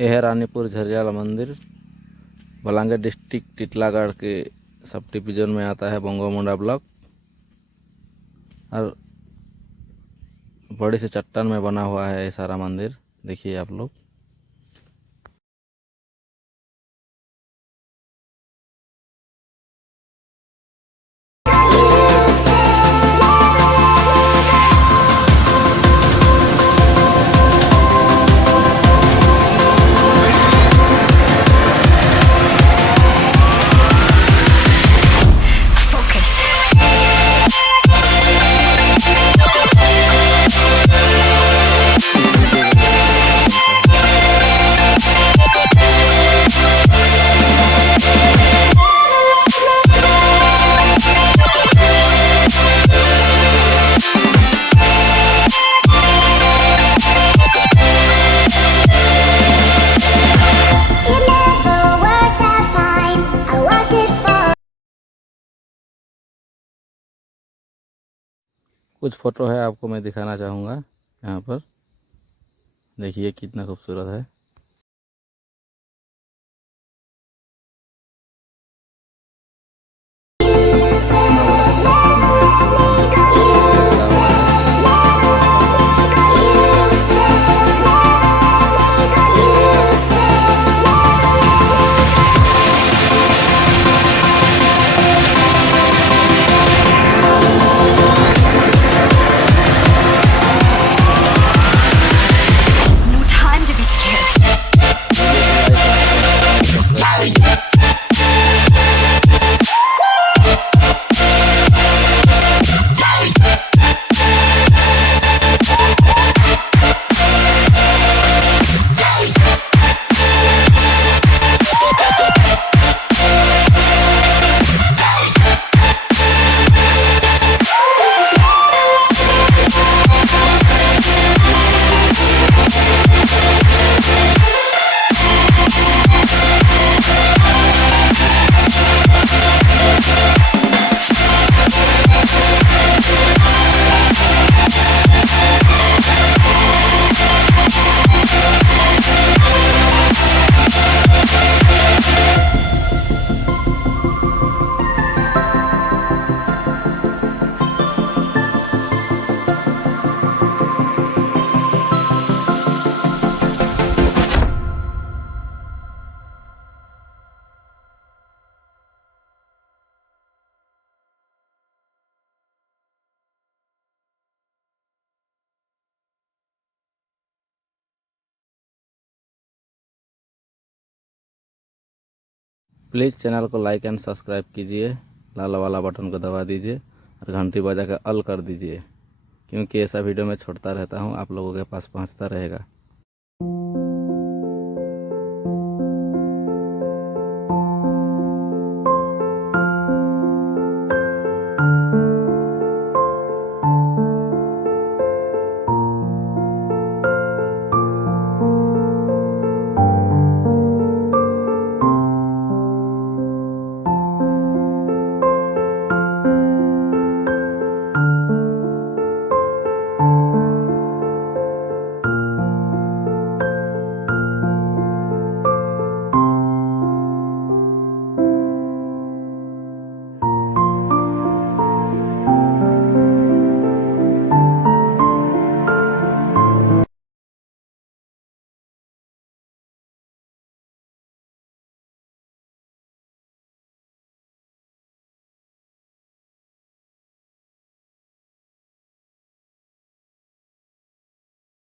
यह है रानीपुर झरियाला मंदिर, बलांगीर डिस्ट्रिक्ट टिटलागढ़ के सब डिवीजन में आता है, बंगोमुंडा ब्लॉक। और बड़ी से चट्टान में बना हुआ है ये सारा मंदिर, देखिए आप लोग। कुछ फ़ोटो है आपको मैं दिखाना चाहूँगा। यहाँ पर देखिए कितना खूबसूरत है। प्लीज़ चैनल को लाइक एंड सब्सक्राइब कीजिए, लाल वाला बटन को दबा दीजिए और घंटी बजा कर ऑल कर दीजिए, क्योंकि ऐसा वीडियो मैं छोड़ता रहता हूँ, आप लोगों के पास पहुँचता रहेगा।